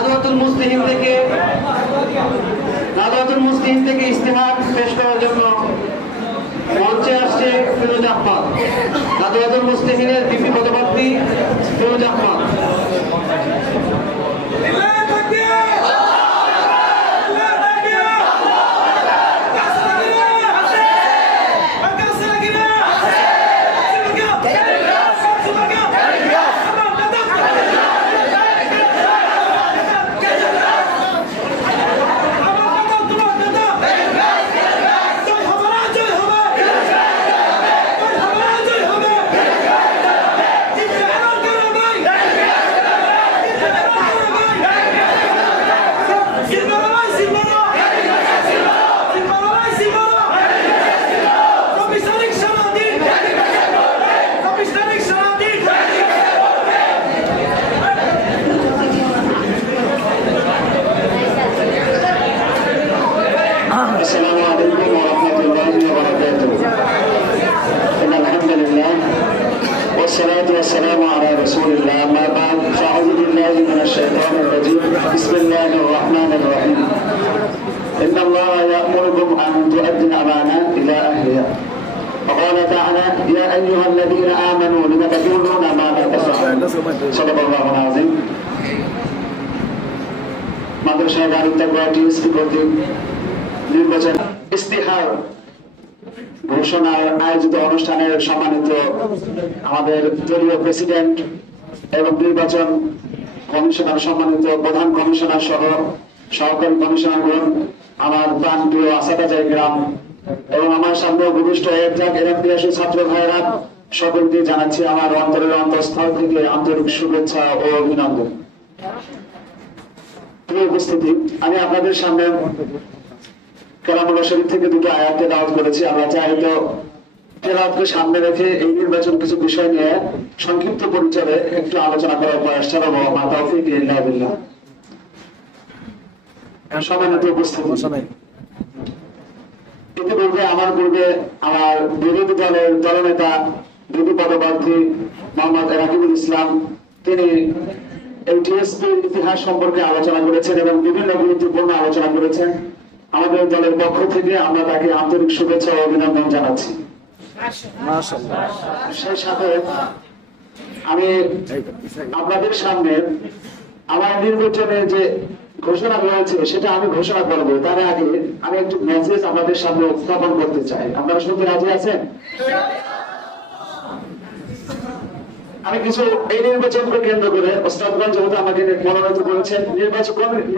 নাদওয়াতুল মুসলিহিন থেকে ইস্তেহার পেশ করার জন্য মঞ্চে আসছে ফিরোজ আহমদ। নাদওয়াতুল মুসলিহিনের বিপি পদপ্রার্থী ফিরোজ আহমদ। والصلاة والسلام على رسول الله أما بعد فأعوذ بالله من الشيطان الرجيم بسم الله الرحمن الرحيم إن الله يأمركم أن تؤدوا الأمانات إلى أهلها وقال تعالى يا أيها الذين آمنوا لم تقولون ما لا تفعلون صدق الله العظيم মাদ্রাসা দারুত্তাকওয়া টিএসপি কর্তৃক নির্বাচন ইস্তিহার ঘোষণার আয়োজিত অনুষ্ঠানের সম্মানিত আমাদের দলীয় প্রেসিডেন্ট এবং নির্বাচন কমিশনার, সম্মানিত প্রধান কমিশনার সহ সহকারী কমিশনারগণ, আমার প্রাণপ্রিয় আসাদাজাই গ্রাম এবং আমার সামনে ভূমিষ্ঠ এলাকাবাসী ছাত্র ভাইয়েরা, সকলকে জানাচ্ছি আমার অন্তরের অন্তঃস্থল থেকে আন্তরিক শুভেচ্ছা ও অভিনন্দন। প্রিয় উপস্থিতি, আমি আপনাদের সামনে কালামুল্লাহ শরীফ থেকে দুটো আয়াত তেলাওয়াত করেছি। আমরা চাইতো তেলাওয়াতকে সামনে রেখে এই নির্বাচন কিছু বিষয় নিয়ে সংক্ষিপ্ত পরিচয়ে একটু আলোচনা করার প্রয়াস চালাবো। মা তাওফীক ইল্লা বিল্লাহ। সম্মানিত উপস্থিতি, ইতিপূর্বে আমার পূর্বে আমার বিরোধী দলের দলনেতা বিপি পদপ্রার্থী মোহাম্মদ রাকিবুল ইসলাম, তিনি এই টিএসপির ইতিহাস সম্পর্কে আলোচনা করেছেন এবং বিভিন্ন গুরুত্বপূর্ণ আলোচনা করেছেন। আমাদের দলের পক্ষ থেকে আমরা তাকে আন্তরিক শুভেচ্ছা ও অভিনন্দন জানাচ্ছি। সেই সাথে আমি আপনাদের সামনে আমার নির্বাচনে যে ঘোষণা রয়েছে সেটা আমি ঘোষণা করবো, তার আগে আমি একটু মেসেজ আপনাদের সামনে উপস্থাপন করতে চাই। আপনারা শুনতে রাজি আছেন? আমি কিছু এই নির্বাচনকে কেন্দ্র করে ওস্তাদগঞ্জ যেহেতু আমাকে মনোনীত করেছেন,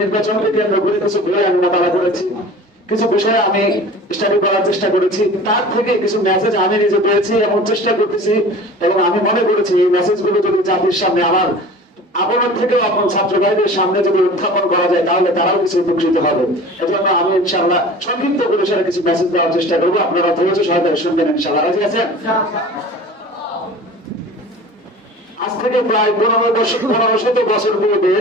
নির্বাচনকে কেন্দ্র করে কিছু বিষয় আমি মোতালা করেছি, কিছু বিষয়ে আমি স্টাডি করার চেষ্টা করেছি, তার থেকে কিছু মেসেজ আমি নিজে পেয়েছি এবং চেষ্টা করতেছি এবং আমি মনে করেছি এই মেসেজ গুলো যদি জাতির সামনে আমার আপনার থেকেও আপন ছাত্র ভাইদের সামনে যদি উত্থাপন করা যায় তাহলে তারাও কিছু উপকৃত হবে। এজন্য আমি ইনশাআল্লাহ সংক্ষিপ্ত করে সেটা কিছু মেসেজ দেওয়ার চেষ্টা করবো। আপনারা ধৈর্য সহকারে শুনবেন ইনশাআল্লাহ। রাজি আছেন? আজ থেকে প্রায় 1500 বছর পূর্বে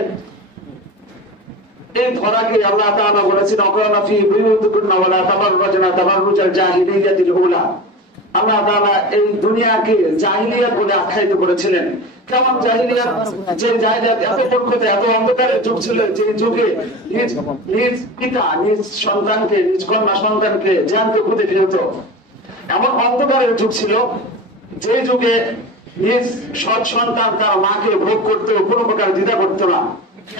এই ধরাকে আল্লাহ তাআলা বলেছেন অকরানা ফি বুয়ুতিকুন্না ওয়ালা তাবাররাজনা তাবাররুজাল জাহিলিয়াতিল উলা। আল্লাহ তাআলা এই দুনিয়াকে জাহিলিয়াত বলে আখ্যায়িত করেছিলেন। কেমন জাহিলিয়াত? যে জাহিলিয়াত এত পক্ষতে এত অন্ধকারের যুগ ছিল, যে যুগে নিজ পিতা নিজ সন্তানকে, নিজ কন্যা সন্তানকে জ্যান্ত পুঁতে ফেলত। এমন অন্ধকারের যুগ ছিল যে যুগে নিজ সৎ সন্তান তার মাকে ভোগ করতে কোনো প্রকার দ্বিধা করতো না।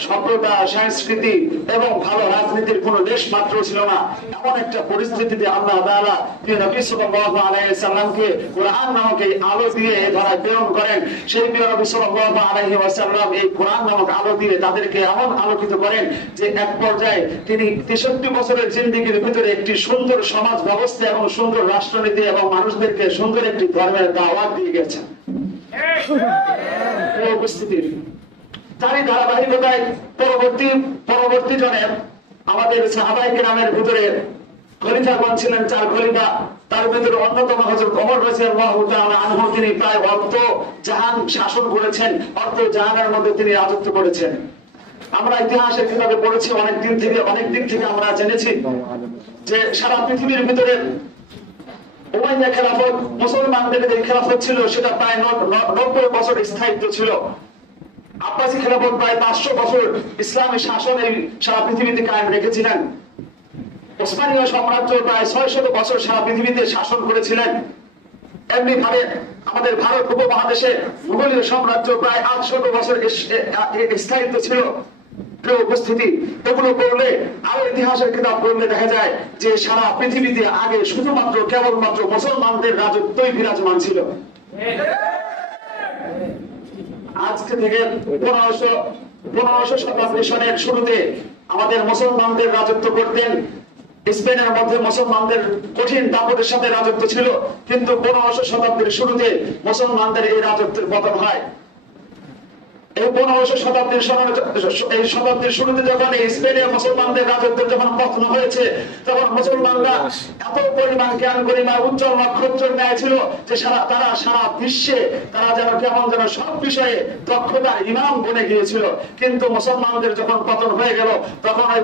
সভ্যতা, সংস্কৃতি এবং ভালো রাজনীতির কোন লেশ মাত্র ছিল না। এমন একটা পরিস্থিতিতে আল্লাহ তাআলা নবী সাল্লাল্লাহু আলাইহি সাল্লামকে কোরআন নামক এই আলো দিয়ে এই ধরায় প্রেরণ করেন। সেই নবী সাল্লাল্লাহু আলাইহি ওয়াসাল্লাম এই কোরআন নামক আলো দিয়ে তাদেরকে এমন আলোকিত করেন যে এক পর্যায়ে তিনি 63 বছরের জিন্দেগির ভিতরে একটি সুন্দর সমাজ ব্যবস্থা এবং সুন্দর রাষ্ট্রনীতি এবং মানুষদেরকে সুন্দর একটি ধর্মের দাওয়াত দিয়ে গেছেন। উপস্থিতি, তারই ধারাবাহিকতায় পরবর্তী জনের আমাদের সাহাবায়ে কেরামের ভিতরে খলিফাগণ ছিলেন 4 খলিফা। তার ভিতরে অন্যতম হযরত ওমর রাদিয়াল্লাহু তাআলা আনহু, তিনি প্রায় অর্ধ জাহান শাসন করেছেন, অর্ধ জাহানের মধ্যে তিনি রাজত্ব করেছেন। আমরা ইতিহাসের কিতাবে পড়েছি, অনেক দিক থেকে আমরা জেনেছি যে সারা পৃথিবীর ভিতরে উমাইয়া খেলাফত, মুসলমানদের যে খেলাফত ছিল সেটা প্রায় 90 বছর স্থায়িত্ব ছিল। আব্বাসী খেলাফত প্রায় 500 বছর ইসলামী শাসন এই সারা পৃথিবীতে কায়েম রেখেছিলেন। ওসমানীয় সাম্রাজ্য প্রায় 600 বছর সারা পৃথিবীতে শাসন করেছিলেন। এমনি ভাবে আমাদের ভারত উপমহাদেশে মুঘলীয় সাম্রাজ্য প্রায় 800 বছর স্থায়িত্ব ছিল। প্রিয় উপস্থিতি, এগুলো করলে আরো ইতিহাসের কিতাব পড়লে দেখা যায় যে সারা পৃথিবীতে আগে শুধুমাত্র কেবলমাত্র মুসলমানদের রাজত্বই বিরাজমান ছিল। আজকে থেকে 1500 শতাব্দী সনের শুরুতে আমাদের মুসলমানদের রাজত্ব করতেন। স্পেনের মধ্যে মুসলমানদের কঠিন দাপটের সাথে রাজত্ব ছিল, কিন্তু 1500 শতাব্দীর শুরুতে মুসলমানদের এই রাজত্বের পতন হয়। এই 1500 শতাব্দীর শুরুতে যখন এই স্পেনের মুসলমানদের রাজত্বের যখন পতন হয়েছে, তখন মুসলমানরা এত পরিমাণ জ্ঞান গরিমা উজ্জ্বল নক্ষত্রের ন্যায় ছিল যে তারা সারা বিশ্বে তারা যেন কেমন যেন সব বিষয়ে দক্ষতার ইমাম বনে গিয়েছিল। কিন্তু মুসলমানদের যখন পতন হয়ে গেল, তখন ওই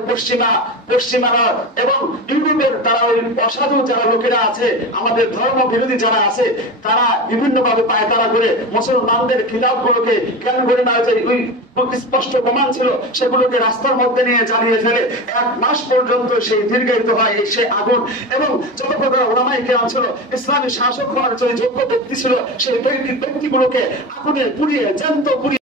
পশ্চিমারা এবং ইউরোপের তারা ওই অসাধু যারা লোকেরা আছে, আমাদের ধর্ম বিরোধী যারা আছে, তারা বিভিন্ন ভাবে পায়তারা করে মুসলমানদের খিলাফগুলোকে জ্ঞান গরিমা স্পষ্ট প্রমাণ ছিল সেগুলোকে রাস্তার মধ্যে নিয়ে জ্বালিয়ে ফেলে 1 মাস পর্যন্ত সেই দীর্ঘায়িত হয় সেই আগুন। এবং যত প্রকার ওলামায়ে কেরাম ছিল, ইসলামী শাসক হওয়ার যে যোগ্য ব্যক্তি ছিল, সেই ব্যক্তিগুলোকে আগুনে পুড়িয়ে জ্যান্ত পুড়িয়ে